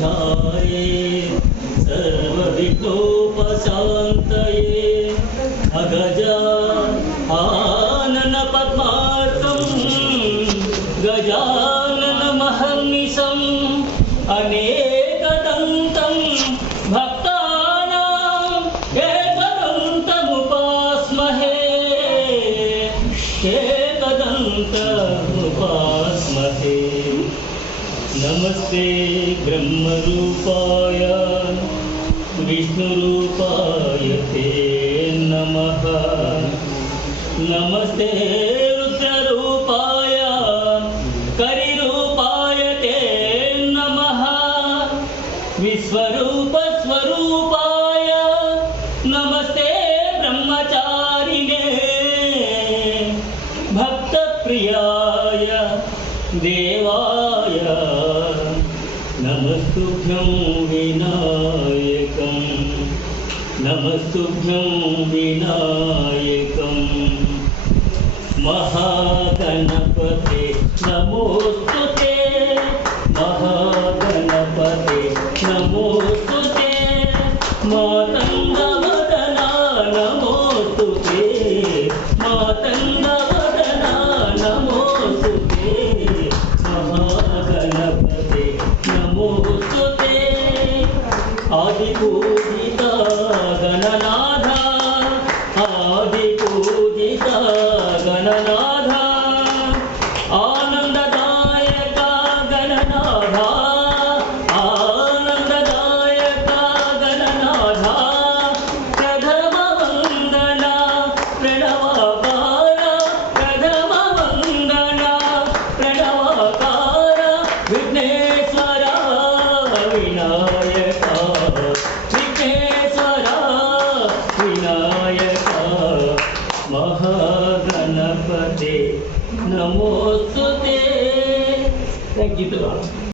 विघ्नविनाशाय सर्वविघ्नोपशान्तये अगजा आनन पद्मार्कं गजाननमहर्निशम् अनेकदन्तं भक्तानां एकदन्तमुपास्महे एकदन्तमुपास्महे। नमस्ते ब्रह्मरूपाय विष्णुरूपाय ते नमः। नमस्ते रुद्ररूपाय करिरूपाय ते नमः। विश्वरूप स्वरूपाय नमस्ते ब्रह्मचारिणे भक्तप्रियाय देवाय नमस्तुभ्यं विनायकं नमस्तुभ्यं विनायकं। महागणपते नमोस्तुते महागणपते नमोस्तुते मातङ्गवदना नमोस्तुते मातङ्गवदना नमोस्तुते महागणपते नमोस्तुते। आदिपूजिता गणनाथा आदिपूजिता गणनाथा आनन्ददायका गणनाथा आनन्ददायका गणनाथा प्रथमवन्दना प्रणवाकार प्रथमवन्दना प्रणवाकार विघ्नेश्वर विनायक विघ्नेश्वर विनायक महागणपते नमोस्तुते। Thank you.